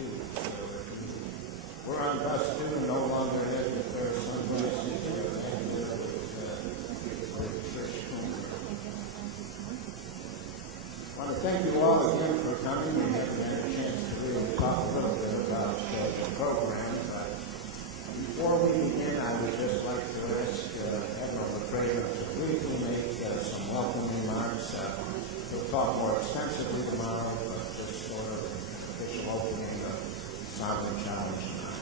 2. We're on bus 2, no longer heading to Fair Sunrise. I want to thank you all again for coming. We haven't had a chance to really talk a little bit about the program. But before we begin, I would just like to ask Admiral McCrae to briefly make some welcome remarks. We'll talk more extensively tomorrow, but just sort of official opening of Sovereign Challenge tonight.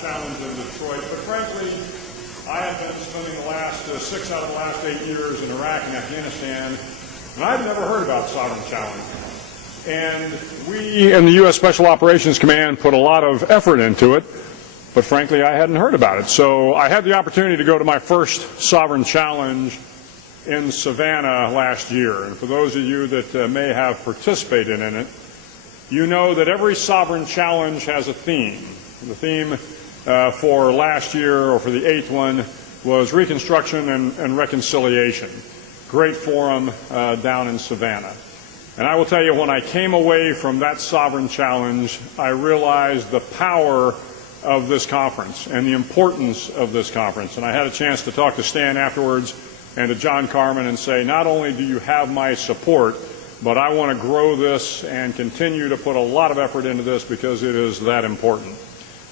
Challenge in Detroit, but frankly, I have been spending the last 6 out of the last 8 years in Iraq and Afghanistan, and I've never heard about Sovereign Challenge. And we in the U.S. Special Operations Command put a lot of effort into it, but frankly, I hadn't heard about it. So I had the opportunity to go to my first Sovereign Challenge in Savannah last year. And for those of you that may have participated in it, you know that every Sovereign Challenge has a theme. The theme for last year, or for the 8th one, was Reconstruction and Reconciliation. Great forum down in Savannah. And I will tell you, when I came away from that Sovereign Challenge, I realized the power of this conference and the importance of this conference. And I had a chance to talk to Stan afterwards and to John Carmen and say, not only do you have my support, but I want to grow this and continue to put a lot of effort into this because it is that important.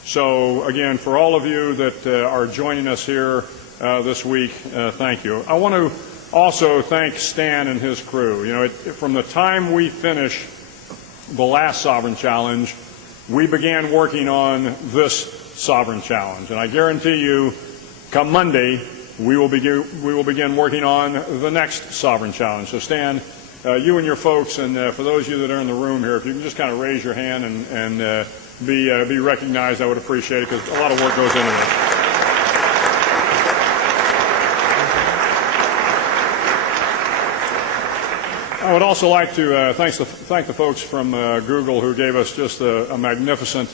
So, again, for all of you that are joining us here this week, thank you. I want to also thank Stan and his crew. You know, from the time we finished the last Sovereign Challenge, we began working on this Sovereign Challenge. And I guarantee you, come Monday, we will begin working on the next Sovereign Challenge. So, Stan, you and your folks, and for those of you that are in the room here, if you can just kind of raise your hand and be recognized, I would appreciate it, because a lot of work goes into this. I would also like to thank the folks from Google who gave us just a magnificent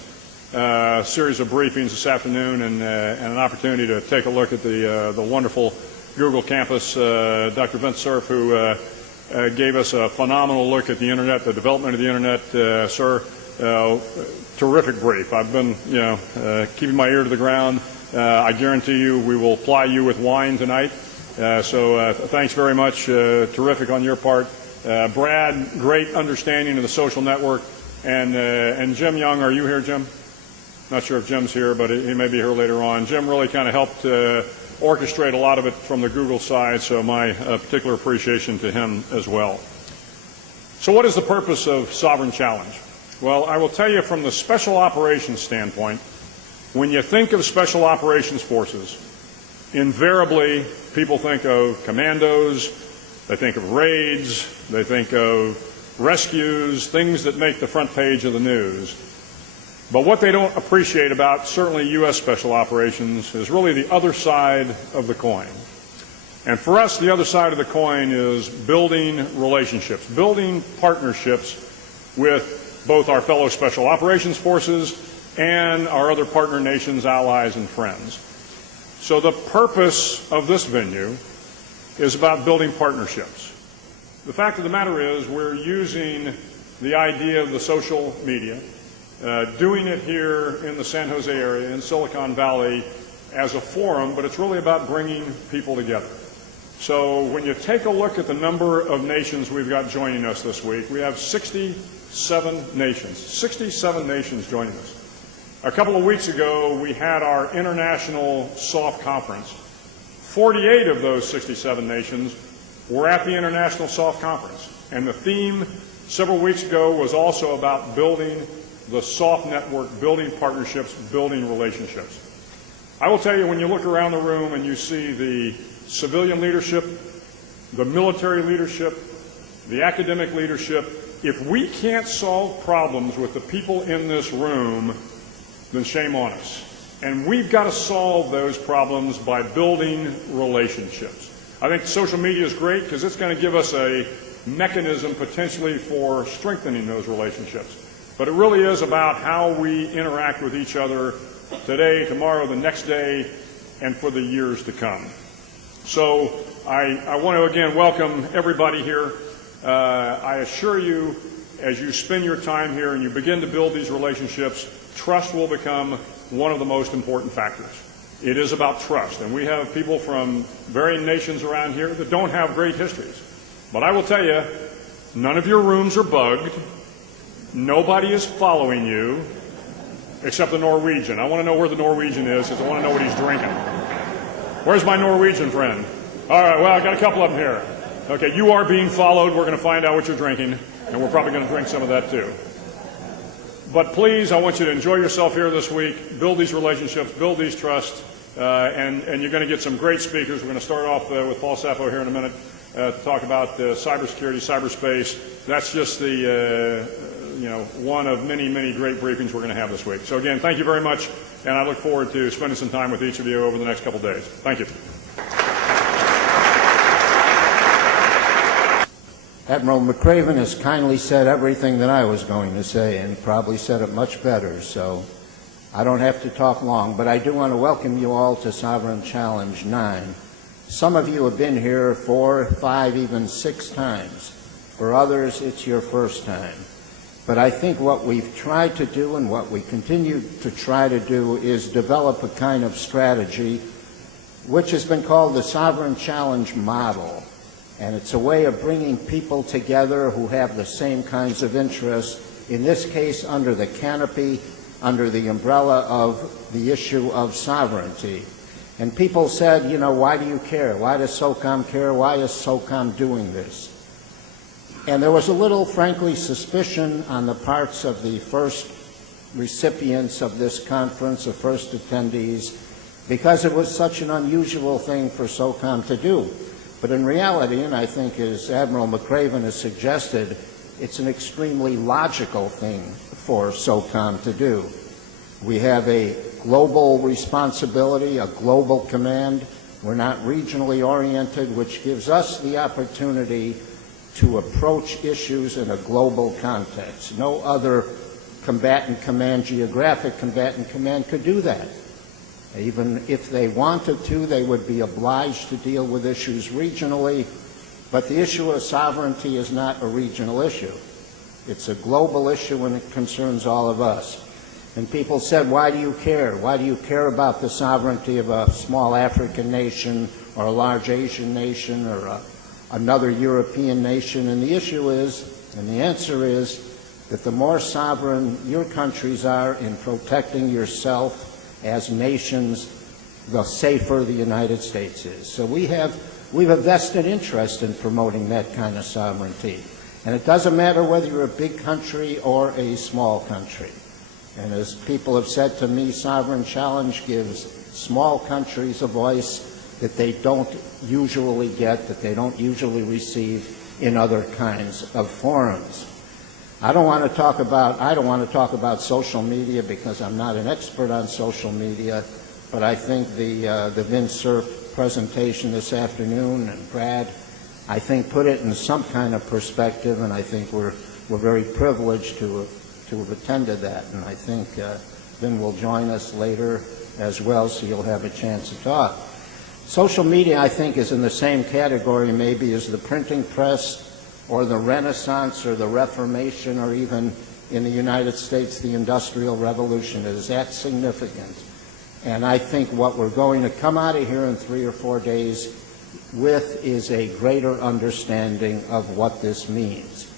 series of briefings this afternoon and an opportunity to take a look at the wonderful Google campus. Dr. Vince Cerf, who gave us a phenomenal look at the Internet, the development of the Internet. Sir, terrific brief. I've been, keeping my ear to the ground. I guarantee you we will ply you with wine tonight. So thanks very much. Terrific on your part. Brad, great understanding of the social network. And Jim Young, are you here, Jim? Not sure if Jim's here, but he may be here later on. Jim really kind of helped orchestrate a lot of it from the Google side, so my particular appreciation to him as well. So what is the purpose of Sovereign Challenge? Well, I will tell you from the special operations standpoint, when you think of special operations forces, invariably people think of commandos, they think of raids, they think of rescues, things that make the front page of the news. But what they don't appreciate about certainly U.S. special operations is really the other side of the coin. And for us, the other side of the coin is building relationships, building partnerships with both our fellow special operations forces and our other partner nations, allies, and friends. So the purpose of this venue is about building partnerships. The fact of the matter is we're using the idea of the social media, doing it here in the San Jose area, in Silicon Valley, as a forum, but it's really about bringing people together. So when you take a look at the number of nations we've got joining us this week, we have 67 nations joining us. A couple of weeks ago, we had our International SOF Conference. 48 of those 67 nations were at the International SOF Conference. And the theme several weeks ago was also about building the SOF network, building partnerships, building relationships. I will tell you, when you look around the room and you see the civilian leadership, the military leadership, the academic leadership, if we can't solve problems with the people in this room, then shame on us. And we've got to solve those problems by building relationships. I think social media is great because it's going to give us a mechanism potentially for strengthening those relationships. But it really is about how we interact with each other today, tomorrow, the next day, and for the years to come. So I want to again welcome everybody here. I assure you, as you spend your time here and you begin to build these relationships, trust will become one of the most important factors. It is about trust, and we have people from varying nations around here that don't have great histories. But I will tell you, none of your rooms are bugged. Nobody is following you, except the Norwegian. I want to know where the Norwegian is, because I want to know what he's drinking. Where's my Norwegian friend? All right, well, I got a couple of them here. Okay, you are being followed. We're going to find out what you're drinking, and we're probably going to drink some of that too. But please, I want you to enjoy yourself here this week, build these relationships, build these trusts, and you're going to get some great speakers. We're going to start off with Paul Saffo here in a minute to talk about cybersecurity, cyberspace. That's just the one of many, many great briefings we're going to have this week. So again, thank you very much, and I look forward to spending some time with each of you over the next couple days. Thank you. Admiral McCraven has kindly said everything that I was going to say, and probably said it much better, so I don't have to talk long. But I do want to welcome you all to Sovereign Challenge 9. Some of you have been here 4, 5, even 6 times. For others, it's your first time. But I think what we've tried to do and what we continue to try to do is develop a kind of strategy which has been called the Sovereign Challenge Model. And it's a way of bringing people together who have the same kinds of interests, in this case under the canopy, under the umbrella of the issue of sovereignty. And people said, you know, why do you care? Why does SOCOM care? Why is SOCOM doing this? And there was a little, frankly, suspicion on the parts of the first recipients of this conference, the first attendees, because it was such an unusual thing for SOCOM to do. But in reality, and I think as Admiral McCraven has suggested, it's an extremely logical thing for SOCOM to do. We have a global responsibility, a global command. We're not regionally oriented, which gives us the opportunity to approach issues in a global context. No other combatant command, geographic combatant command could do that. Even if they wanted to, they would be obliged to deal with issues regionally, but the issue of sovereignty is not a regional issue. It's a global issue and it concerns all of us. And people said, why do you care? Why do you care about the sovereignty of a small African nation or a large Asian nation or another European nation? And the issue is, and the answer is, that the more sovereign your countries are in protecting yourself as nations, the safer the United States is. So we've a vested interest in promoting that kind of sovereignty. And it doesn't matter whether you're a big country or a small country. And as people have said to me, Sovereign Challenge gives small countries a voice that they don't usually get, that they don't usually receive in other kinds of forums. I don't want to talk about social media because I'm not an expert on social media, but I think the Vince Cerf presentation this afternoon and Brad, I think put it in some kind of perspective, and I think we're very privileged to have attended that, and I think Vin will join us later as well, so you'll have a chance to talk. Social media, I think, is in the same category maybe as the printing press or the Renaissance or the Reformation, or even in the United States, the Industrial Revolution. It is that significant. And I think what we're going to come out of here in 3 or 4 days with is a greater understanding of what this means.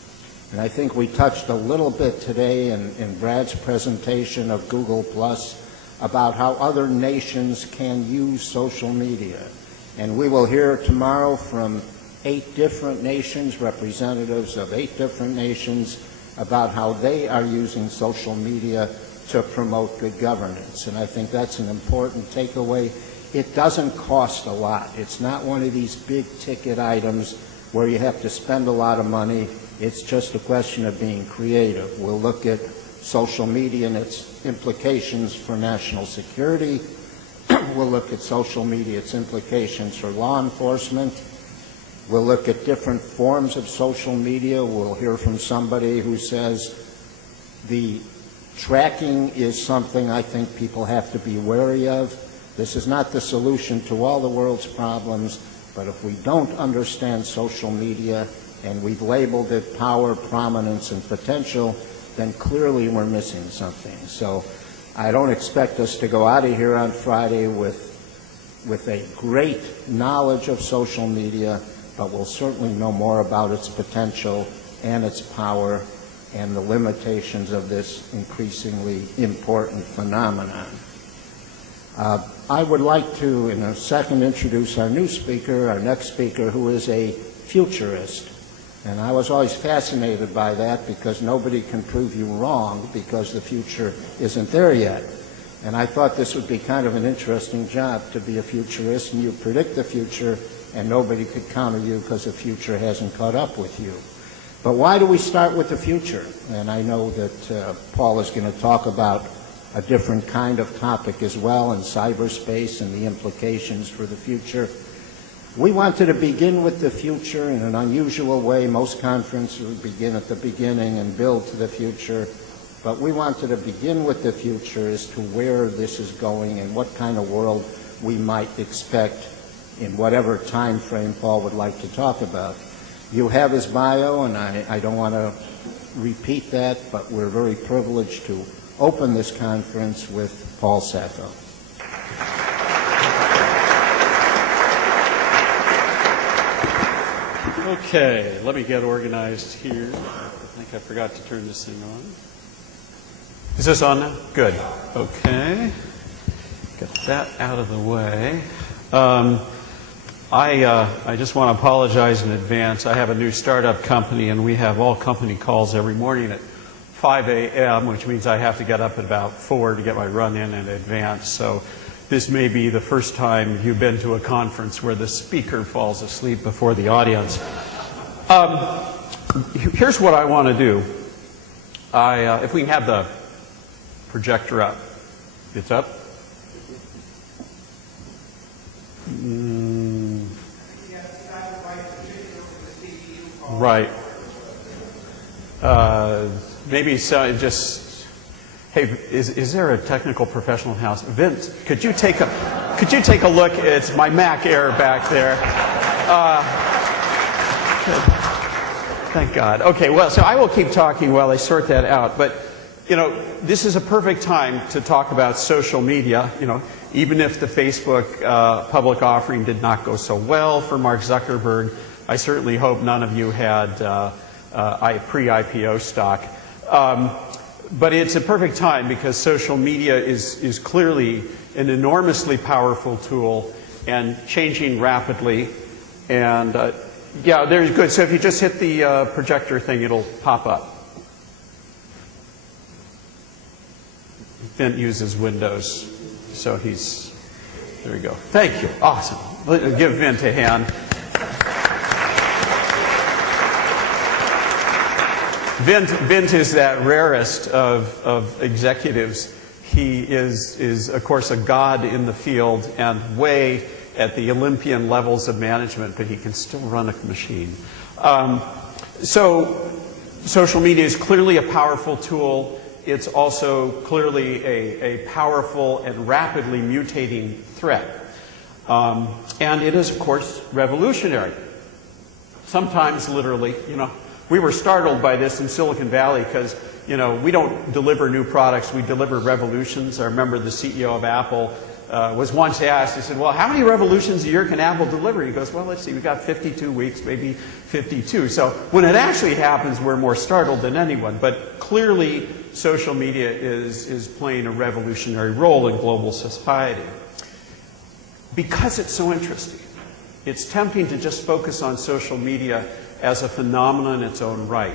And I think we touched a little bit today in Brad's presentation of Google Plus about how other nations can use social media. And we will hear tomorrow from 8 different nations, representatives of 8 different nations, about how they are using social media to promote good governance. And I think that's an important takeaway. It doesn't cost a lot. It's not one of these big ticket items where you have to spend a lot of money. It's just a question of being creative. We'll look at social media and its implications for national security. We'll look at social media, its implications for law enforcement. We'll look at different forms of social media. We'll hear from somebody who says the tracking is something I think people have to be wary of. This is not the solution to all the world's problems, but if we don't understand social media and we've labeled it power, prominence, and potential, then clearly we're missing something. So I don't expect us to go out of here on Friday with a great knowledge of social media, but we'll certainly know more about its potential and its power and the limitations of this increasingly important phenomenon. I would like to, in a second, introduce our new speaker, our next speaker, who is a futurist. And I was always fascinated by that because nobody can prove you wrong because the future isn't there yet. And I thought this would be kind of an interesting job to be a futurist, and you predict the future and nobody could counter you because the future hasn't caught up with you. But why do we start with the future? And I know that Paul is going to talk about a different kind of topic as well in cyberspace and the implications for the future. We wanted to begin with the future in an unusual way. Most conferences begin at the beginning and build to the future. But we wanted to begin with the future as to where this is going and what kind of world we might expect in whatever time frame Paul would like to talk about. You have his bio, and I don't want to repeat that, but we're very privileged to open this conference with Paul Saffo. Okay, let me get organized here. I think I forgot to turn this thing on. Is this on now? Good. Okay. Get that out of the way. I just want to apologize in advance. I have a new startup company, and we have all company calls every morning at 5 a.m., which means I have to get up at about 4 to get my run in advance. So this may be the first time you've been to a conference where the speaker falls asleep before the audience. Here's what I want to do. If we can have the projector up. It's up? Right. Maybe so, just, hey, is there a technical professional house? Vince, could you take a look? It's my Mac Air back there. Thank God. Okay, well, so I will keep talking while I sort that out. But, you know, this is a perfect time to talk about social media. You know, even if the Facebook public offering did not go so well for Mark Zuckerberg, I certainly hope none of you had pre-IPO stock. But it's a perfect time because social media is clearly an enormously powerful tool and changing rapidly. And yeah, there's good. So if you just hit the projector thing, it'll pop up. Vint uses Windows, so he's, there you go. Thank you. Awesome. Give Vint a hand. Vint is that rarest of executives. He is, of course, a god in the field and way at the Olympian levels of management, but he can still run a machine. So social media is clearly a powerful tool. It's also clearly a powerful and rapidly mutating threat. And it is, of course, revolutionary. Sometimes literally, you know. We were startled by this in Silicon Valley because, you know, we don't deliver new products, we deliver revolutions. I remember the CEO of Apple was once asked, he said, well, how many revolutions a year can Apple deliver? He goes, well, let's see, we've got 52 weeks, maybe 52. So when it actually happens, we're more startled than anyone. But clearly, social media is playing a revolutionary role in global society. Because it's so interesting, it's tempting to just focus on social media as a phenomenon in its own right.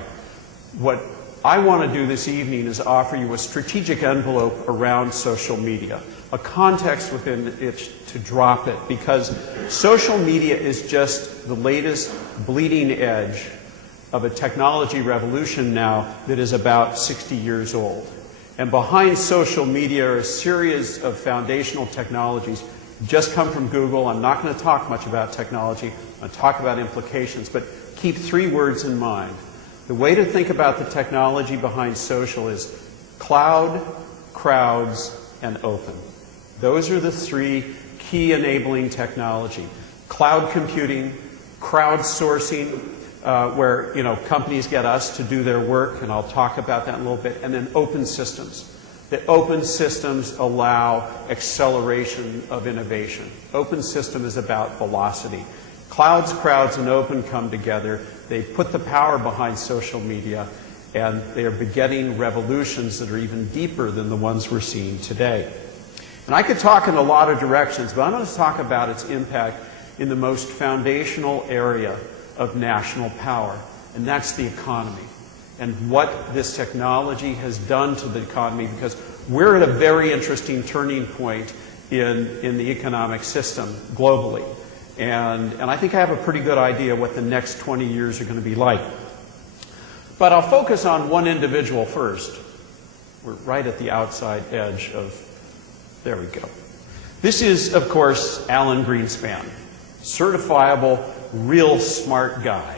What I want to do this evening is offer you a strategic envelope around social media, a context within which to drop it, because social media is just the latest bleeding edge of a technology revolution now that is about 60 years old. And behind social media are a series of foundational technologies just come from Google. I'm not going to talk much about technology. I'm going to talk about implications, but keep 3 words in mind. The way to think about the technology behind social is cloud, crowds, and open. Those are the 3 key enabling technology. Cloud computing, crowdsourcing, where companies get us to do their work, and I'll talk about that in a little bit, and then open systems. The open systems allow acceleration of innovation. Open system is about velocity. Clouds, crowds, and open come together. They put the power behind social media, and they are begetting revolutions that are even deeper than the ones we're seeing today. And I could talk in a lot of directions, but I'm going to talk about its impact in the most foundational area of national power, and that's the economy, and what this technology has done to the economy, because we're at a very interesting turning point in the economic system globally. And I think I have a pretty good idea what the next 20 years are going to be like. But I'll focus on one individual first. We're right at the outside edge of, there we go. This is, of course, Alan Greenspan, certifiable, real smart guy.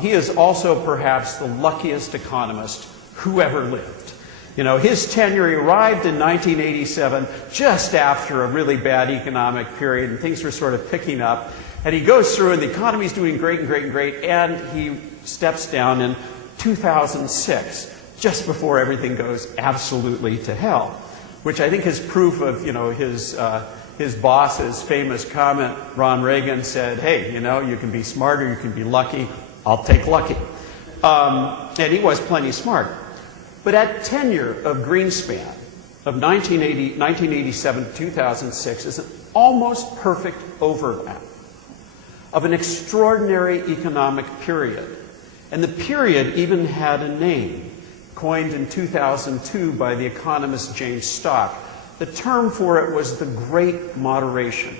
He is also perhaps the luckiest economist who ever lived. His tenure, he arrived in 1987, just after a really bad economic period, and things were sort of picking up. And he goes through, and the economy's doing great and great and great, and he steps down in 2006, just before everything goes absolutely to hell, which I think is proof of, his boss's famous comment. Ron Reagan said, hey, you can be smart or you can be lucky. I'll take lucky. And he was plenty smart. But that tenure of Greenspan of 1987 to 2006 is an almost perfect overlap of an extraordinary economic period. And the period even had a name, coined in 2002 by the economist James Stock. The term for it was the Great Moderation.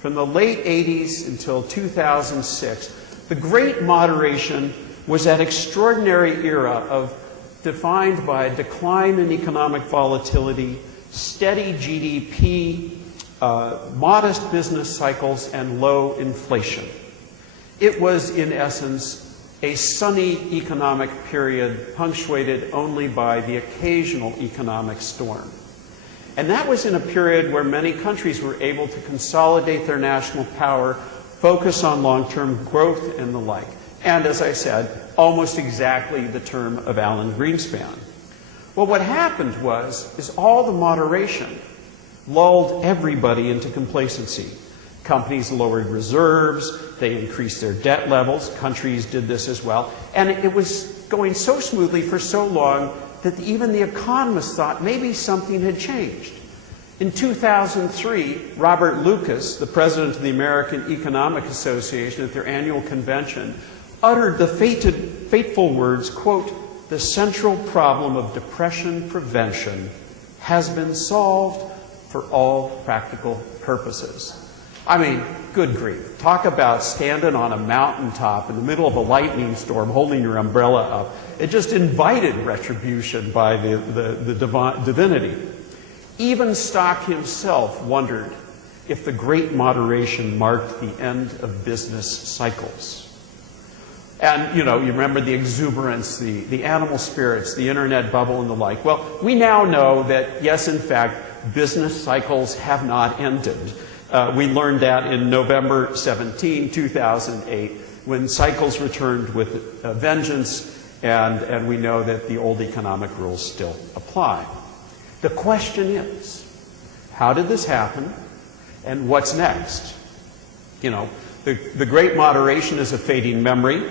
From the late 80s until 2006, the Great Moderation was that extraordinary era defined by a decline in economic volatility, steady GDP, modest business cycles, and low inflation. It was, in essence, a sunny economic period punctuated only by the occasional economic storm. And that was in a period where many countries were able to consolidate their national power, focus on long-term growth and the like. And as I said, almost exactly the term of Alan Greenspan. Well, what happened is all the moderation lulled everybody into complacency. Companies lowered reserves, they increased their debt levels, countries did this as well, and it was going so smoothly for so long that even the economists thought maybe something had changed. In 2003, Robert Lucas, the president of the American Economic Association, at their annual convention, uttered the fateful words, quote, "The central problem of depression prevention has been solved for all practical purposes." I mean, good grief. Talk about standing on a mountaintop in the middle of a lightning storm holding your umbrella up. It just invited retribution by the divinity. Even Stock himself wondered if the Great Moderation marked the end of business cycles. And, you remember the exuberance, the animal spirits, the internet bubble and the like. Well, we now know that, yes, in fact, business cycles have not ended. We learned that in November 17, 2008, when cycles returned with a vengeance, and we know that the old economic rules still apply. The question is, how did this happen, and what's next? The Great Moderation is a fading memory.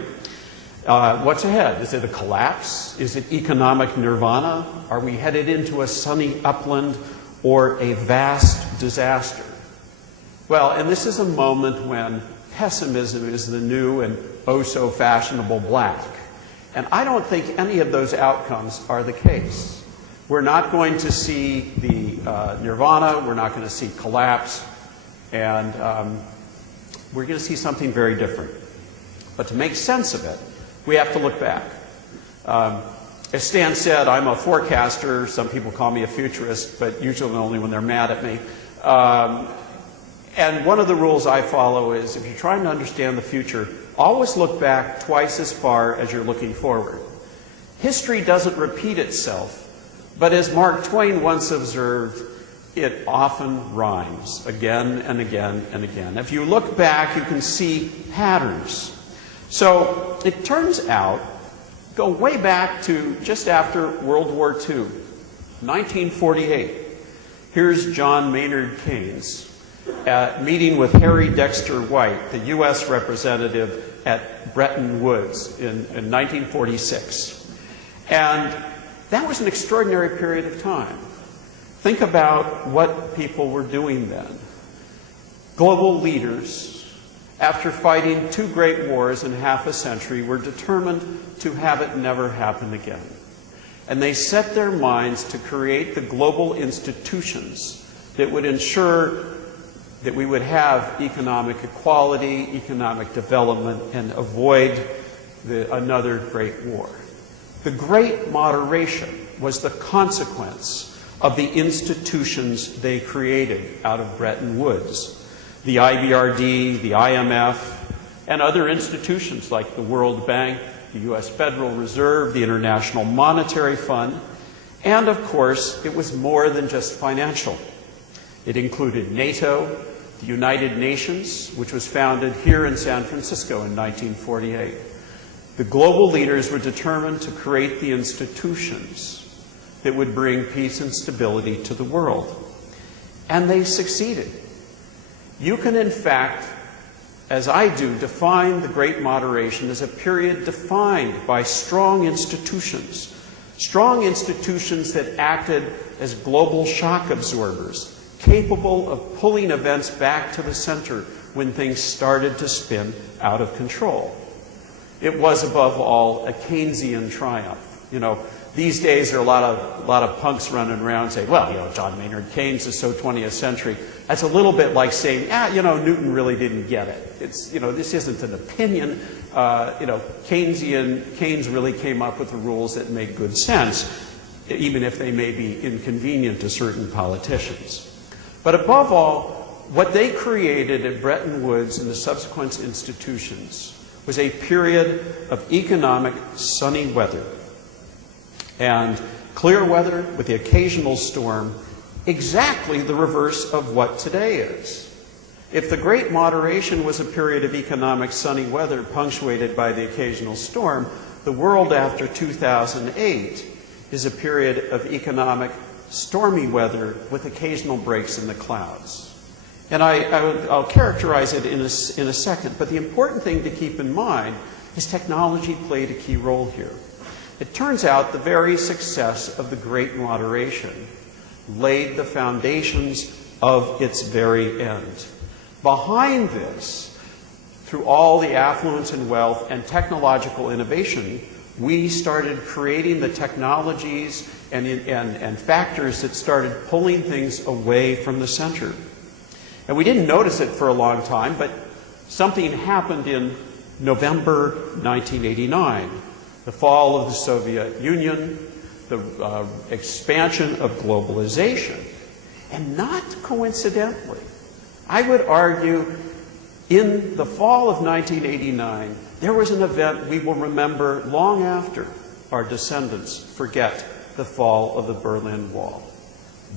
What's ahead? Is it a collapse? Is it economic nirvana? Are we headed into a sunny upland or a vast disaster? Well, and this is a moment when pessimism is the new and oh-so-fashionable black. And I don't think any of those outcomes are the case. We're not going to see the nirvana, we're not going to see collapse, and we're going to see something very different. But to make sense of it, we have to look back. As Stan said, I'm a forecaster. Some people call me a futurist, but usually only when they're mad at me. And one of the rules I follow is if you're trying to understand the future, always look back twice as far as you're looking forward. History doesn't repeat itself, but as Mark Twain once observed, it often rhymes again and again and again. If you look back, you can see patterns. So it turns out, go way back to just after World War II, 1948. Here's John Maynard Keynes meeting with Harry Dexter White, the U.S. representative at Bretton Woods in 1946. And that was an extraordinary period of time. Think about what people were doing then. Global leaders, after fighting 2 great wars in half a century, were determined to have it never happen again. And they set their minds to create the global institutions that would ensure that we would have economic equality, economic development, and avoid another great war. The Great Moderation was the consequence of the institutions they created out of Bretton Woods. The IBRD, the IMF, and other institutions like the World Bank, the U.S. Federal Reserve, the International Monetary Fund, and of course, it was more than just financial. It included NATO, the United Nations, which was founded here in San Francisco in 1948. The global leaders were determined to create the institutions that would bring peace and stability to the world. And they succeeded. You can, in fact, as I do, define the Great Moderation as a period defined by strong institutions that acted as global shock absorbers, capable of pulling events back to the center when things started to spin out of control. It was, above all, a Keynesian triumph. You know, these days there are a lot of punks running around saying, well, you know, John Maynard Keynes is so 20th century. That's a little bit like saying, you know, Newton really didn't get it. It's, you know, this isn't an opinion. You know, Keynes really came up with the rules that make good sense, even if they may be inconvenient to certain politicians. But above all, what they created at Bretton Woods and the subsequent institutions was a period of economic sunny weather and clear weather with the occasional storm, exactly the reverse of what today is. If the Great Moderation was a period of economic sunny weather punctuated by the occasional storm, the world after 2008 is a period of economic stormy weather with occasional breaks in the clouds. And I'll characterize it in a second, but the important thing to keep in mind is technology played a key role here. It turns out the very success of the Great Moderation laid the foundations of its very end. Behind this, through all the affluence and wealth and technological innovation, we started creating the technologies and factors that started pulling things away from the center. And we didn't notice it for a long time, but something happened in November 1989. The fall of the Soviet Union, the expansion of globalization. And not coincidentally, I would argue in the fall of 1989, there was an event we will remember long after our descendants forget the fall of the Berlin Wall.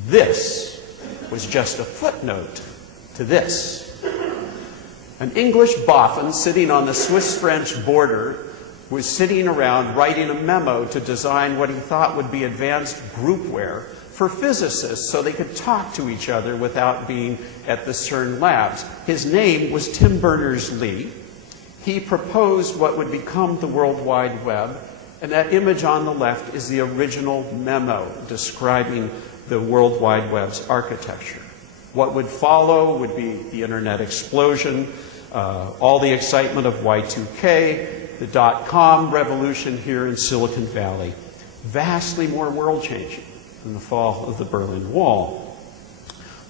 This was just a footnote to this. An English boffin sitting on the Swiss-French border was sitting around writing a memo to design what he thought would be advanced groupware for physicists so they could talk to each other without being at the CERN labs. His name was Tim Berners-Lee. He proposed what would become the World Wide Web, and that image on the left is the original memo describing the World Wide Web's architecture. What would follow would be the internet explosion, all the excitement of Y2K, the dot-com revolution here in Silicon Valley. Vastly more world-changing than the fall of the Berlin Wall.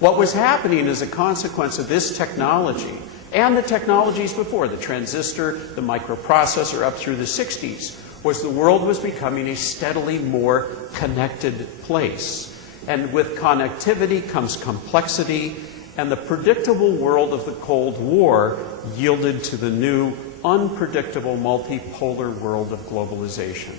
What was happening as a consequence of this technology and the technologies before, the transistor, the microprocessor up through the 60s, was the world was becoming a steadily more connected place. And with connectivity comes complexity, and the predictable world of the Cold War yielded to the new, unpredictable, multipolar world of globalization.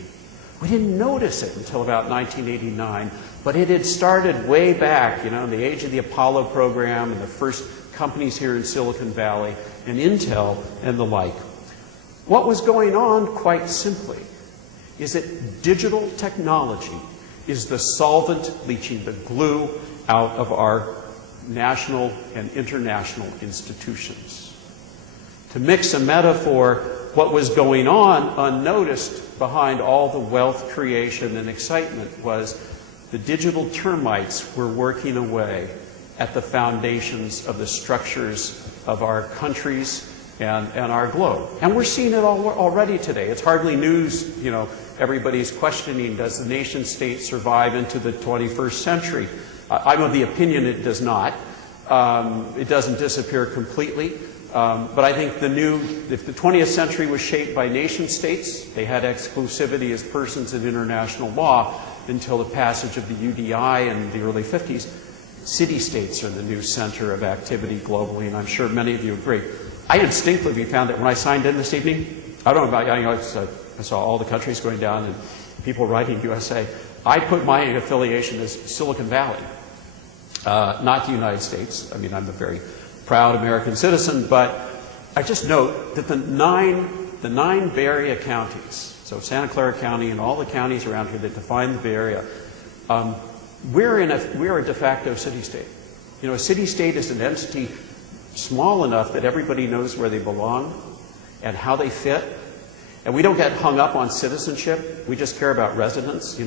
We didn't notice it until about 1989, but it had started way back, in the age of the Apollo program and the first companies here in Silicon Valley and Intel and the like. What was going on, quite simply, is that digital technology is the solvent leaching the glue out of our national and international institutions. To mix a metaphor, what was going on unnoticed behind all the wealth creation and excitement was the digital termites were working away at the foundations of the structures of our countries and our globe. And we're seeing it already today. It's hardly news, everybody's questioning, does the nation state survive into the 21st century? I'm of the opinion it does not. It doesn't disappear completely. But I think if the 20th century was shaped by nation states, they had exclusivity as persons in international law until the passage of the UDI in the early 50s. City-states are the new center of activity globally, and I'm sure many of you agree. I instinctively found that when I signed in this evening, I don't know about you, I saw all the countries going down and people writing USA. I put my affiliation as Silicon Valley, not the United States. I mean, I'm a very proud American citizen, but I just note that the nine Bay Area counties, so Santa Clara County and all the counties around here that define the Bay Area, we're a de facto city-state. A city-state is an entity small enough that everybody knows where they belong and how they fit. And we don't get hung up on citizenship. We just care about residence.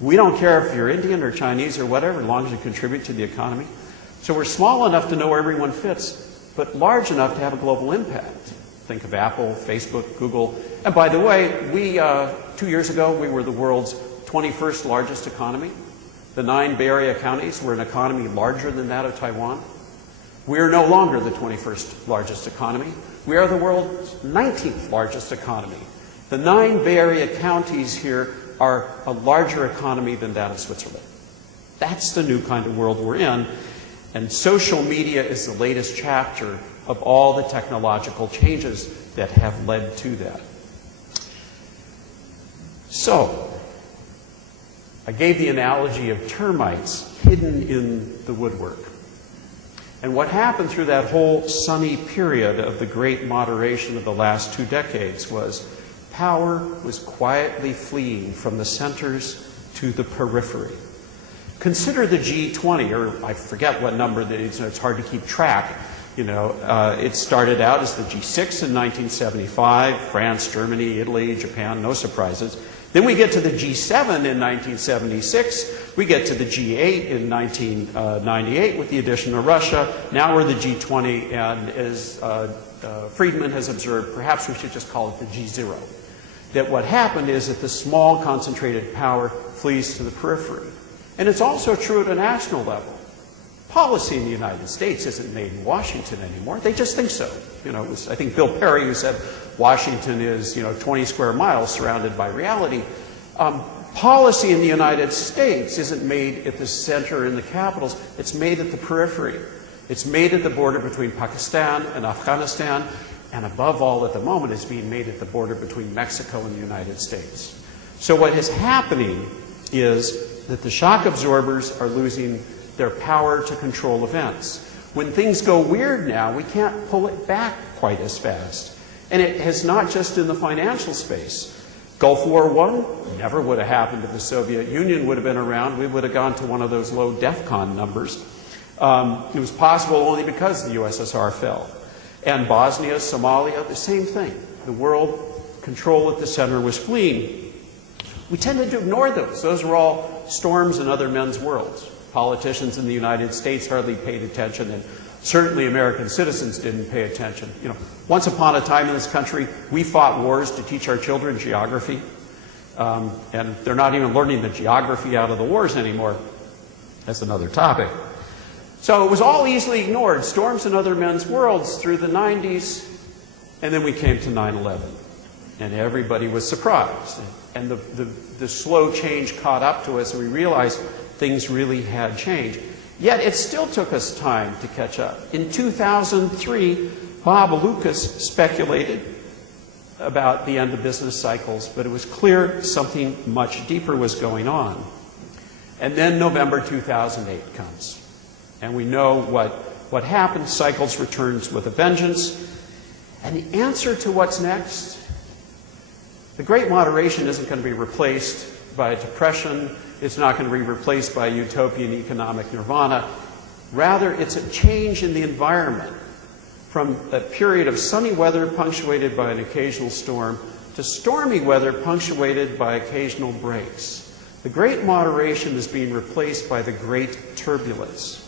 We don't care if you're Indian or Chinese or whatever, as long as you contribute to the economy. So we're small enough to know where everyone fits, but large enough to have a global impact. Think of Apple, Facebook, Google. And by the way, 2 years ago, we were the world's 21st largest economy. The 9 Bay Area counties were an economy larger than that of Taiwan. We are no longer the 21st largest economy. We are the world's 19th largest economy. The 9 Bay Area counties here are a larger economy than that of Switzerland. That's the new kind of world we're in. And social media is the latest chapter of all the technological changes that have led to that. So, I gave the analogy of termites hidden in the woodwork. And what happened through that whole sunny period of the great moderation of the last 2 decades was power was quietly fleeing from the centers to the periphery. Consider the G20, or I forget what number that is, it's hard to keep track. It started out as the G6 in 1975, France, Germany, Italy, Japan, no surprises. Then we get to the G7 in 1976. We get to the G8 in 1998 with the addition of Russia. Now we're the G20, and as Friedman has observed, perhaps we should just call it the G0. That what happened is that the small concentrated power flees to the periphery. And it's also true at a national level. Policy in the United States isn't made in Washington anymore. They just think so. It was, I think, Bill Perry who said Washington is, 20 square miles surrounded by reality. Policy in the United States isn't made at the center in the capitals. It's made at the periphery. It's made at the border between Pakistan and Afghanistan. And above all, at the moment, it's being made at the border between Mexico and the United States. So what is happening is that the shock absorbers are losing their power to control events. When things go weird now, we can't pull it back quite as fast. And it has not just in the financial space. Gulf War I never would have happened if the Soviet Union would have been around. We would have gone to one of those low DEFCON numbers. It was possible only because the USSR fell. And Bosnia, Somalia, the same thing. The world control at the center was fleeing. We tended to ignore those. Those were all storms in other men's worlds. Politicians in the United States hardly paid attention, and certainly American citizens didn't pay attention. Once upon a time in this country, we fought wars to teach our children geography, and they're not even learning the geography out of the wars anymore. That's another topic. So it was all easily ignored, storms in other men's worlds through the 90s, and then we came to 9/11. And everybody was surprised. And the slow change caught up to us, and we realized things really had changed. Yet it still took us time to catch up. In 2003, Bob Lucas speculated about the end of business cycles, but it was clear something much deeper was going on. And then November 2008 comes. And we know what happened. Cycles returns with a vengeance. And the answer to what's next, the Great Moderation isn't going to be replaced by a depression. It's not going to be replaced by utopian economic nirvana. Rather, it's a change in the environment from a period of sunny weather punctuated by an occasional storm to stormy weather punctuated by occasional breaks. The Great Moderation is being replaced by the Great Turbulence.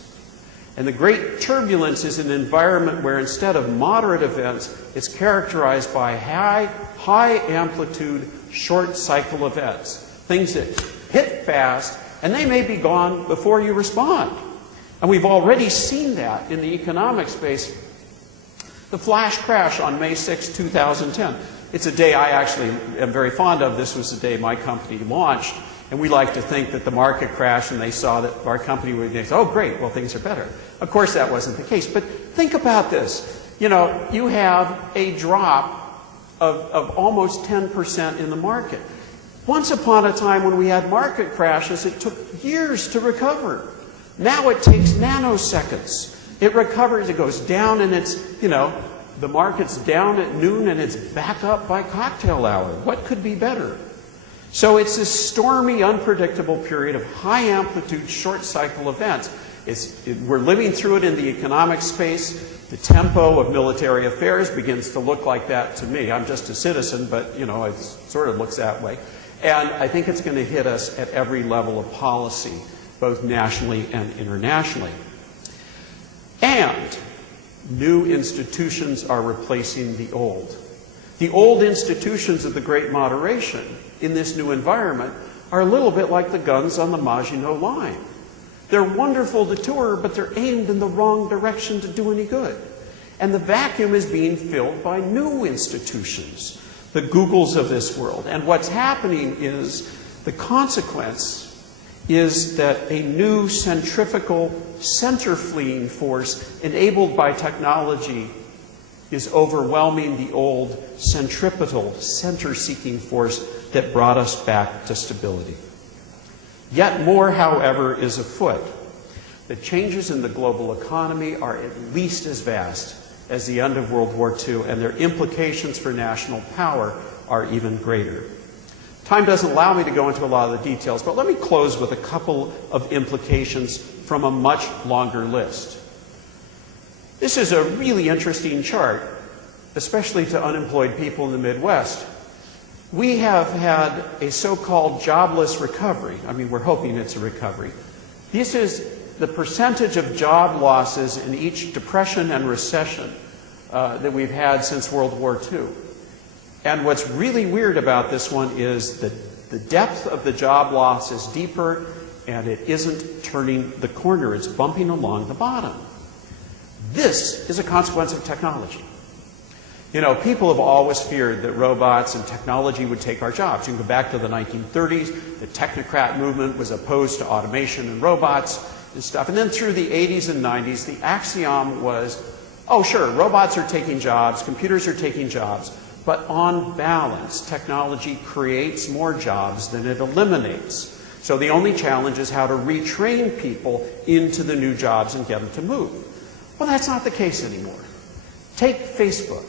And the Great Turbulence is an environment where instead of moderate events, it's characterized by high amplitude, short cycle events. Things that hit fast, and they may be gone before you respond. And we've already seen that in the economic space. The flash crash on May 6, 2010. It's a day I actually am very fond of. This was the day my company launched. And we like to think that the market crashed and they saw that our company would say, oh, great, well, things are better. Of course, that wasn't the case. But think about this. You know, you have a drop of almost 10% in the market. Once upon a time when we had market crashes, it took years to recover. Now it takes nanoseconds. It recovers, it goes down, and it's, you know, the market's down at noon and it's back up by cocktail hour. What could be better? So it's this stormy, unpredictable period of high amplitude, short cycle events. We're living through it in the economic space. The tempo of military affairs begins to look like that to me. I'm just a citizen, but, you know, it sort of looks that way. And I think it's going to hit us at every level of policy, both nationally and internationally. And new institutions are replacing the old. The old institutions of the Great Moderation in this new environment are a little bit like the guns on the Maginot Line. They're wonderful to tour, but they're aimed in the wrong direction to do any good. And the vacuum is being filled by new institutions, the Googles of this world. And what's happening is the consequence is that a new centrifugal center-fleeing force enabled by technology is overwhelming the old centripetal center-seeking force that brought us back to stability. Yet more, however, is afoot. The changes in the global economy are at least as vast as the end of World War II, and their implications for national power are even greater. Time doesn't allow me to go into a lot of the details, but let me close with a couple of implications from a much longer list. This is a really interesting chart, especially to unemployed people in the Midwest. We have had a so-called jobless recovery. I mean, we're hoping it's a recovery. This is the percentage of job losses in each depression and recession that we've had since World War II. And what's really weird about this one is that the depth of the job loss is deeper, and it isn't turning the corner. It's bumping along the bottom. This is a consequence of technology. You know, people have always feared that robots and technology would take our jobs. You can go back to the 1930s. The technocrat movement was opposed to automation and robots and stuff. And then through the 80s and 90s, the axiom was, oh, sure, robots are taking jobs, computers are taking jobs, but on balance, technology creates more jobs than it eliminates. So the only challenge is how to retrain people into the new jobs and get them to move. Well, that's not the case anymore. Take Facebook.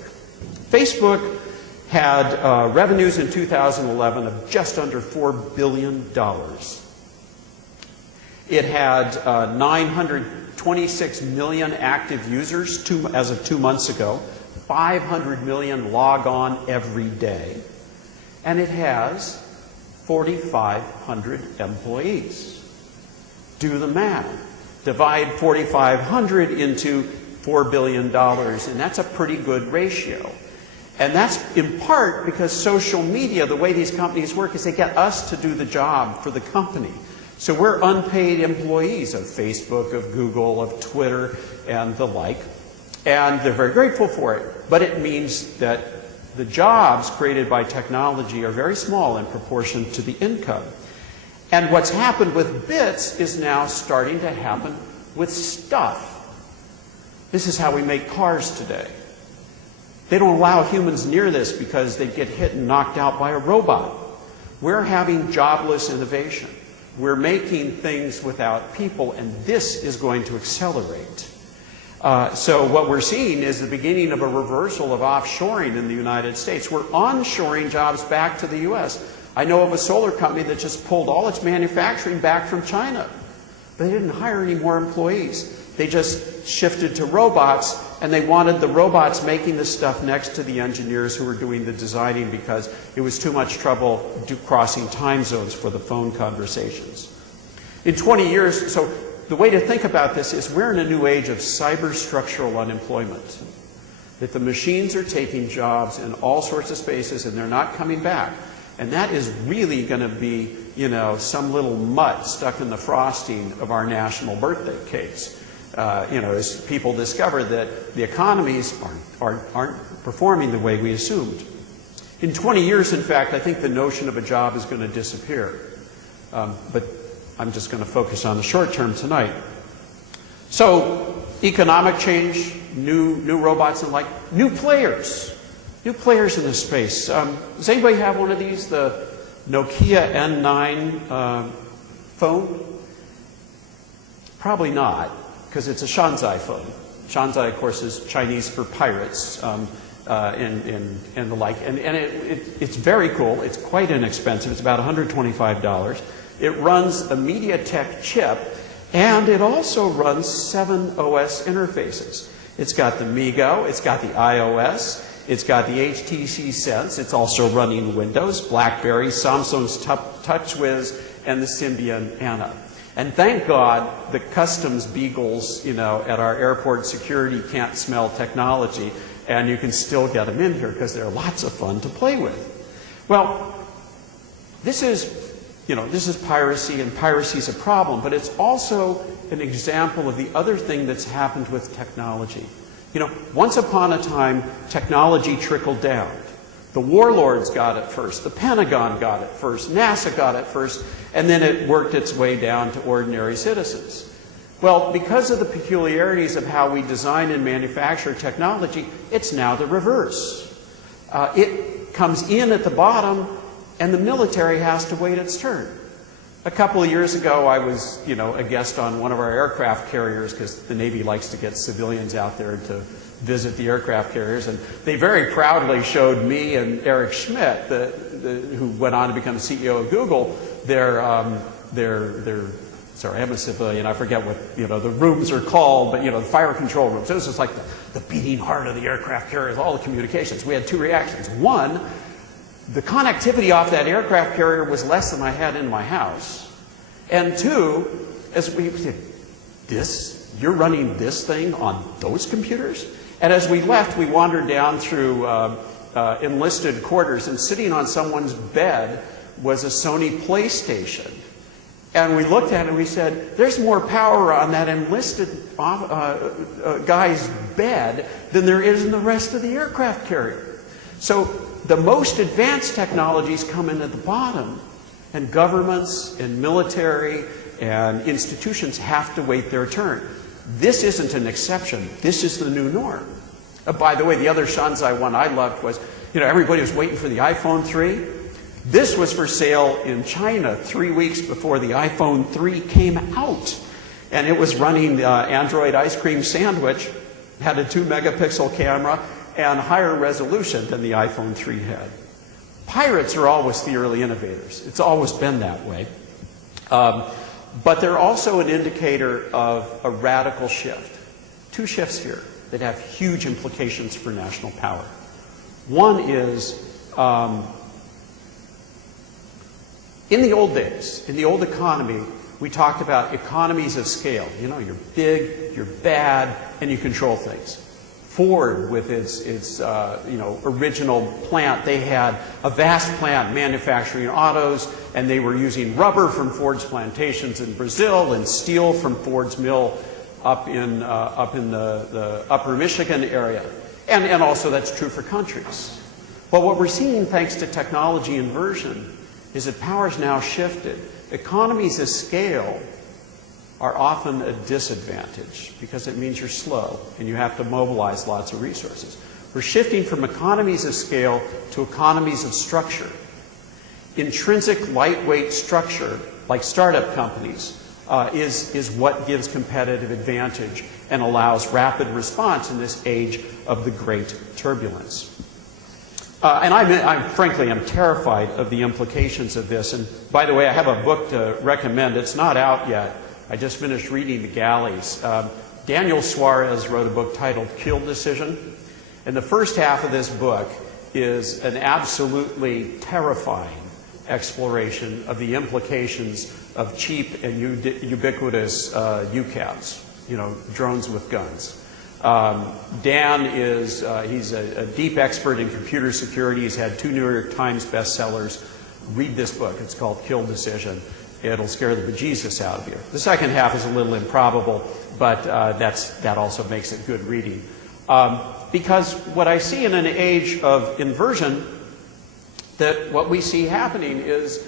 Facebook had revenues in 2011 of just under $4 billion. It had 926 million active users as of 2 months ago, 500 million log on every day, and it has 4,500 employees. Do the math. Divide 4,500 into $4 billion, and that's a pretty good ratio. And that's in part because social media, the way these companies work is they get us to do the job for the company. So we're unpaid employees of Facebook, of Google, of Twitter, and the like. And they're very grateful for it. But it means that the jobs created by technology are very small in proportion to the income. And what's happened with bits is now starting to happen with stuff. This is how we make cars today. They don't allow humans near this because they get hit and knocked out by a robot. We're having jobless innovation. We're making things without people, and this is going to accelerate. So what we're seeing is the beginning of a reversal of offshoring in the United States. We're onshoring jobs back to the U.S. I know of a solar company that just pulled all its manufacturing back from China. But they didn't hire any more employees. They just shifted to robots, and they wanted the robots making the stuff next to the engineers who were doing the designing because it was too much trouble crossing time zones for the phone conversations. In 20 years, so the way to think about this is we're in a new age of cyber-structural unemployment. That the machines are taking jobs in all sorts of spaces and they're not coming back. And that is really going to be, you know, some little mutt stuck in the frosting of our national birthday cakes. You know, as people discover that the economies aren't performing the way we assumed. In 20 years, in fact, I think the notion of a job is going to disappear. But I'm just going to focus on the short term tonight. So, economic change, new robots and like, new players in this space. Does anybody have one of these, the Nokia N9 phone? Probably not, because it's a Shanzai phone. Shanzai, of course, is Chinese for pirates and the like. And it's very cool. It's quite inexpensive. It's about $125. It runs a MediaTek chip, and it also runs 7 OS interfaces. It's got the MeeGo, it's got the iOS, it's got the HTC Sense, it's also running Windows, BlackBerry, Samsung's TouchWiz, and the Symbian Anna. And thank God the customs beagles, you know, at our airport security can't smell technology, and you can still get them in here because they're lots of fun to play with. Well, this is piracy, and piracy is a problem, but it's also an example of the other thing that's happened with technology. You know, once upon a time, technology trickled down. The warlords got it first, the Pentagon got it first, NASA got it first, and then it worked its way down to ordinary citizens. Well, because of the peculiarities of how we design and manufacture technology, it's now the reverse. It comes in at the bottom, and the military has to wait its turn. A couple of years ago, I was, you know, a guest on one of our aircraft carriers because the Navy likes to get civilians out there to visit the aircraft carriers, and they very proudly showed me and Eric Schmidt, who went on to become CEO of Google, sorry, I'm a civilian, I forget what, you know, the rooms are called, but, you know, the fire control rooms. So this is like the beating heart of the aircraft carrier, all the communications. We had two reactions. One, the connectivity off that aircraft carrier was less than I had in my house. And two, as we said, you're running this thing on those computers? And as we left, we wandered down through enlisted quarters, and sitting on someone's bed was a Sony PlayStation. And we looked at it and we said, there's more power on that enlisted guy's bed than there is in the rest of the aircraft carrier. So the most advanced technologies come in at the bottom, and governments and military and institutions have to wait their turn. This isn't an exception. This is the new norm. By the way, the other Shanzai one I loved was, you know, everybody was waiting for the iPhone 3. This was for sale in China 3 weeks before the iPhone 3 came out. And it was running the Android ice cream sandwich, had a 2-megapixel camera, and higher resolution than the iPhone 3 had. Pirates are always the early innovators. It's always been that way. But they're also an indicator of a radical shift. Two shifts here that have huge implications for national power. One is, in the old days, in the old economy, we talked about economies of scale. You know, you're big, you're bad, and you control things. Ford, with its original plant, they had a vast plant manufacturing autos, and they were using rubber from Ford's plantations in Brazil and steel from Ford's mill up in the upper Michigan area. And also that's true for countries. But what we're seeing, thanks to technology inversion, is that power's now shifted. Economies of scale are often a disadvantage because it means you're slow and you have to mobilize lots of resources. We're shifting from economies of scale to economies of structure. Intrinsic lightweight structure, like startup companies, is what gives competitive advantage and allows rapid response in this age of the great turbulence. And frankly, I'm terrified of the implications of this. And by the way, I have a book to recommend. It's not out yet. I just finished reading The Galleys. Daniel Suarez wrote a book titled Kill Decision. And the first half of this book is an absolutely terrifying exploration of the implications of cheap and ubiquitous UCAVs, drones with guns. Dan he's a deep expert in computer security. He's had 2 New York Times bestsellers. Read this book. It's called Kill Decision. It'll scare the bejesus out of you. The second half is a little improbable, but that also makes it good reading. Because what I see in an age of inversion, that what we see happening is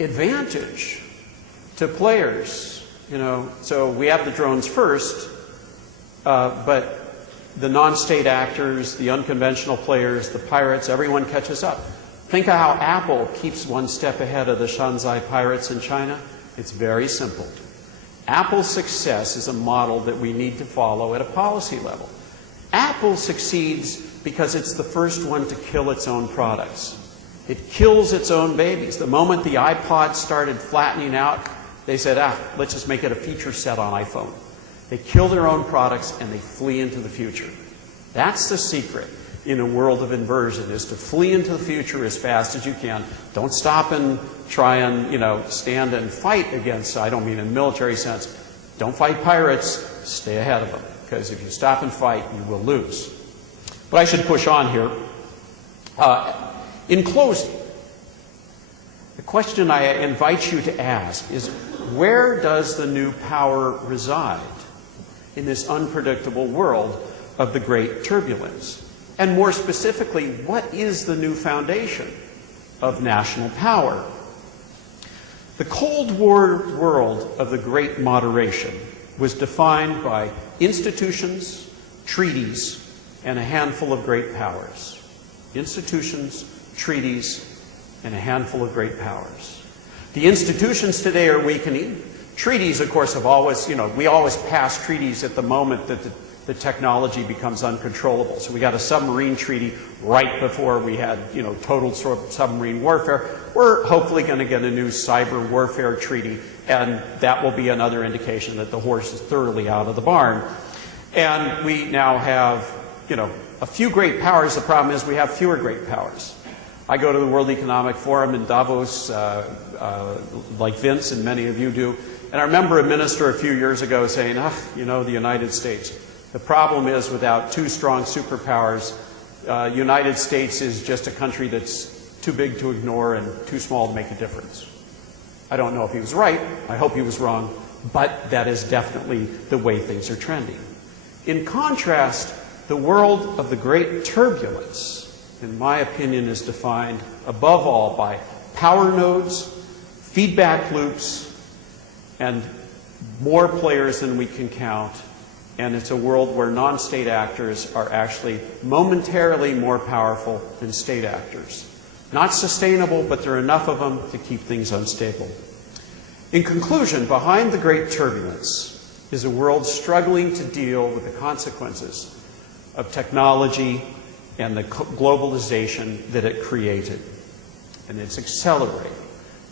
advantage to players. So we have the drones first, but the non-state actors, the unconventional players, the pirates, everyone catches up. Think of how Apple keeps one step ahead of the Shanzai pirates in China. It's very simple. Apple's success is a model that we need to follow at a policy level. Apple succeeds because it's the first one to kill its own products. It kills its own babies. The moment the iPod started flattening out, they said, let's just make it a feature set on iPhone. They kill their own products and they flee into the future. That's the secret in a world of inversion, is to flee into the future as fast as you can. Don't stop and try and, stand and fight against, I don't mean in a military sense, don't fight pirates, stay ahead of them. Because if you stop and fight, you will lose. But I should push on here. In closing, the question I invite you to ask is, where does the new power reside in this unpredictable world of the great turbulence? And more specifically, what is the new foundation of national power? The Cold War world of the Great Moderation was defined by institutions, treaties, and a handful of great powers. Institutions, treaties, and a handful of great powers. The institutions today are weakening. Treaties, of course, have always, we always pass treaties at the moment that the technology becomes uncontrollable. So we got a submarine treaty right before we had, total submarine warfare. We're hopefully going to get a new cyber warfare treaty, and that will be another indication that the horse is thoroughly out of the barn. And we now have, a few great powers. The problem is we have fewer great powers. I go to the World Economic Forum in Davos, like Vince and many of you do, and I remember a minister a few years ago saying, the United States. The problem is, without 2 strong superpowers, United States is just a country that's too big to ignore and too small to make a difference. I don't know if he was right. I hope he was wrong. But that is definitely the way things are trending. In contrast, the world of the great turbulence, in my opinion, is defined above all by power nodes, feedback loops, and more players than we can count. And it's a world where non-state actors are actually momentarily more powerful than state actors. Not sustainable, but there are enough of them to keep things unstable. In conclusion, behind the great turbulence is a world struggling to deal with the consequences of technology and the globalization that it created. And it's accelerating.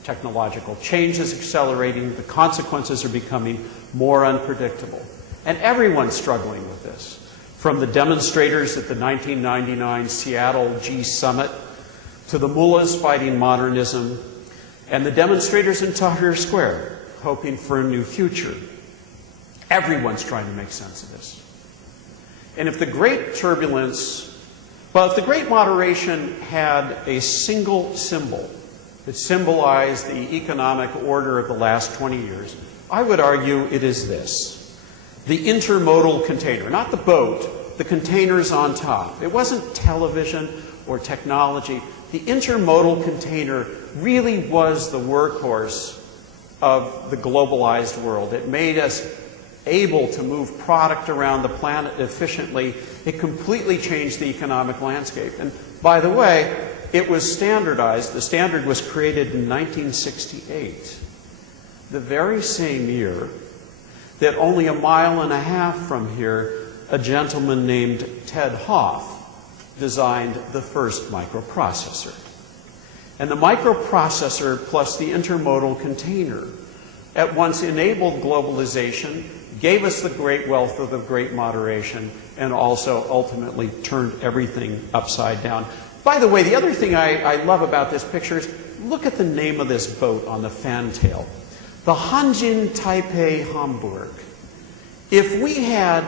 Technological change is accelerating. The consequences are becoming more unpredictable. And everyone's struggling with this, from the demonstrators at the 1999 Seattle G Summit to the mullahs fighting modernism and the demonstrators in Tahrir Square hoping for a new future. Everyone's trying to make sense of this. And if the Great Turbulence, well, if the Great Moderation had a single symbol that symbolized the economic order of the last 20 years, I would argue it is this: the intermodal container, not the boat, the containers on top. It wasn't television or technology. The intermodal container really was the workhorse of the globalized world. It made us able to move product around the planet efficiently. It completely changed the economic landscape. And by the way, it was standardized. The standard was created in 1968, the very same year that only a mile and a half from here, a gentleman named Ted Hoff designed the first microprocessor. And the microprocessor plus the intermodal container at once enabled globalization, gave us the great wealth of the Great Moderation, and also ultimately turned everything upside down. By the way, the other thing I love about this picture is look at the name of this boat on the fantail. The Hanjin Taipei Hamburg. If we had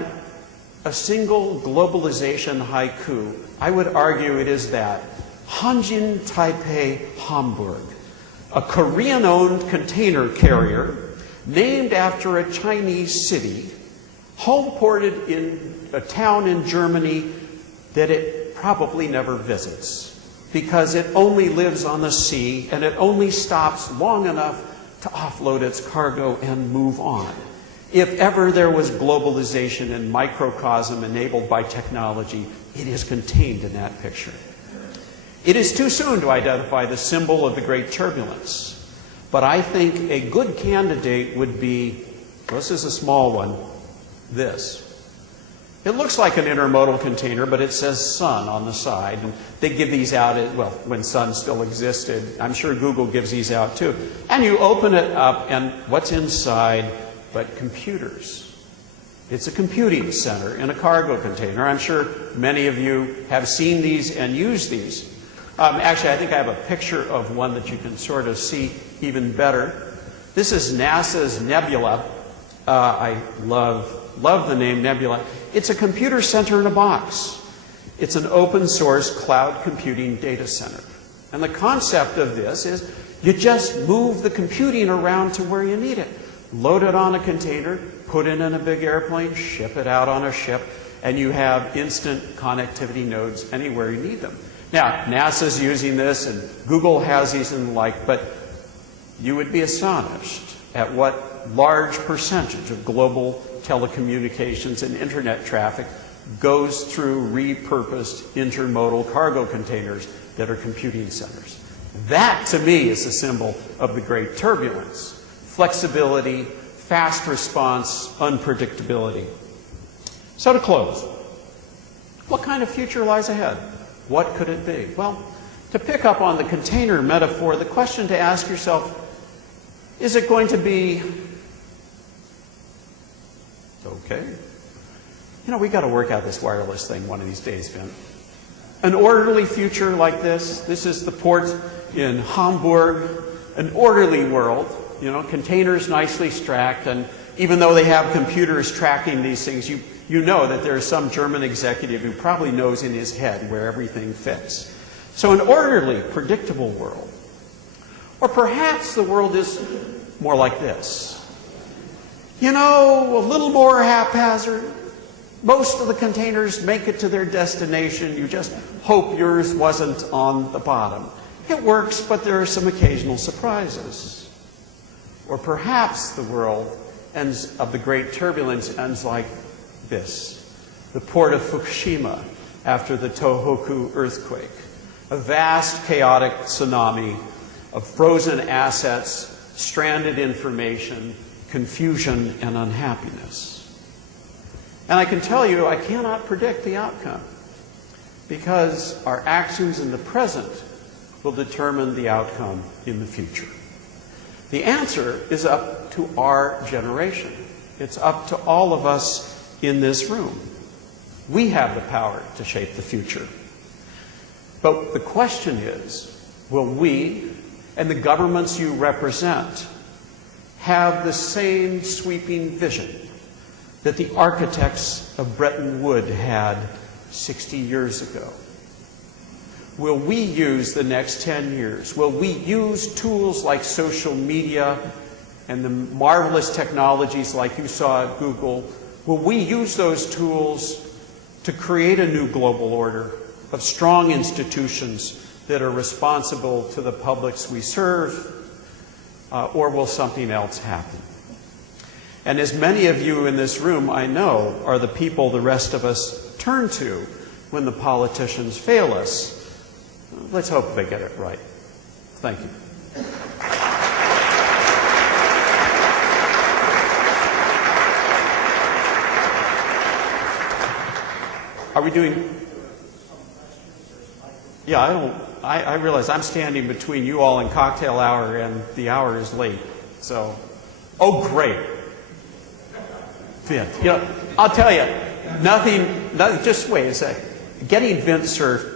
a single globalization haiku, I would argue it is that. Hanjin Taipei Hamburg, a Korean-owned container carrier named after a Chinese city, home-ported in a town in Germany that it probably never visits because it only lives on the sea and it only stops long enough to offload its cargo and move on. If ever there was globalization and microcosm enabled by technology, it is contained in that picture. It is too soon to identify the symbol of the Great Turbulence, but I think a good candidate would be, this is a small one, this. It looks like an intermodal container, but it says Sun on the side. And they give these out, well, when Sun still existed. I'm sure Google gives these out too. And you open it up, and what's inside but computers? It's a computing center in a cargo container. I'm sure many of you have seen these and used these. Actually, I think I have a picture of one that you can sort of see even better. This is NASA's Nebula. I love the name Nebula. It's a computer center in a box. It's an open source cloud computing data center. And the concept of this is you just move the computing around to where you need it. Load it on a container, put it in a big airplane, ship it out on a ship, and you have instant connectivity nodes anywhere you need them. Now, NASA's using this, and Google has these and the like, but you would be astonished at what large percentage of global telecommunications and internet traffic goes through repurposed intermodal cargo containers that are computing centers. That, to me, is a symbol of the Great Turbulence. Flexibility, fast response, unpredictability. So to close, what kind of future lies ahead? What could it be? Well, to pick up on the container metaphor, the question to ask yourself, is it going to be okay? You know, we got to work out this wireless thing one of these days, Vin. An orderly future like this. This is the port in Hamburg, an orderly world. You know, containers nicely stacked, and even though they have computers tracking these things, you know that there's some German executive who probably knows in his head where everything fits. So an orderly, predictable world. Or perhaps the world is more like this. You know, a little more haphazard. Most of the containers make it to their destination. You just hope yours wasn't on the bottom. It works, but there are some occasional surprises. Or perhaps the world of the Great Turbulence ends like this. The port of Fukushima after the Tohoku earthquake. A vast, chaotic tsunami of frozen assets, stranded information, confusion, and unhappiness. And I can tell you, I cannot predict the outcome because our actions in the present will determine the outcome in the future. The answer is up to our generation. It's up to all of us in this room. We have the power to shape the future. But the question is, will we and the governments you represent have the same sweeping vision that the architects of Bretton Woods had 60 years ago? Will we use the next 10 years? Will we use tools like social media and the marvelous technologies like you saw at Google? Will we use those tools to create a new global order of strong institutions that are responsible to the publics we serve, or will something else happen? And as many of you in this room, I know, are the people the rest of us turn to when the politicians fail us, let's hope they get it right. Thank you. Are we doing? Yeah, I realize I'm standing between you all and cocktail hour, and the hour is late. So, oh, great. Vint. You know, I'll tell you, nothing, just wait a sec. Getting Vint served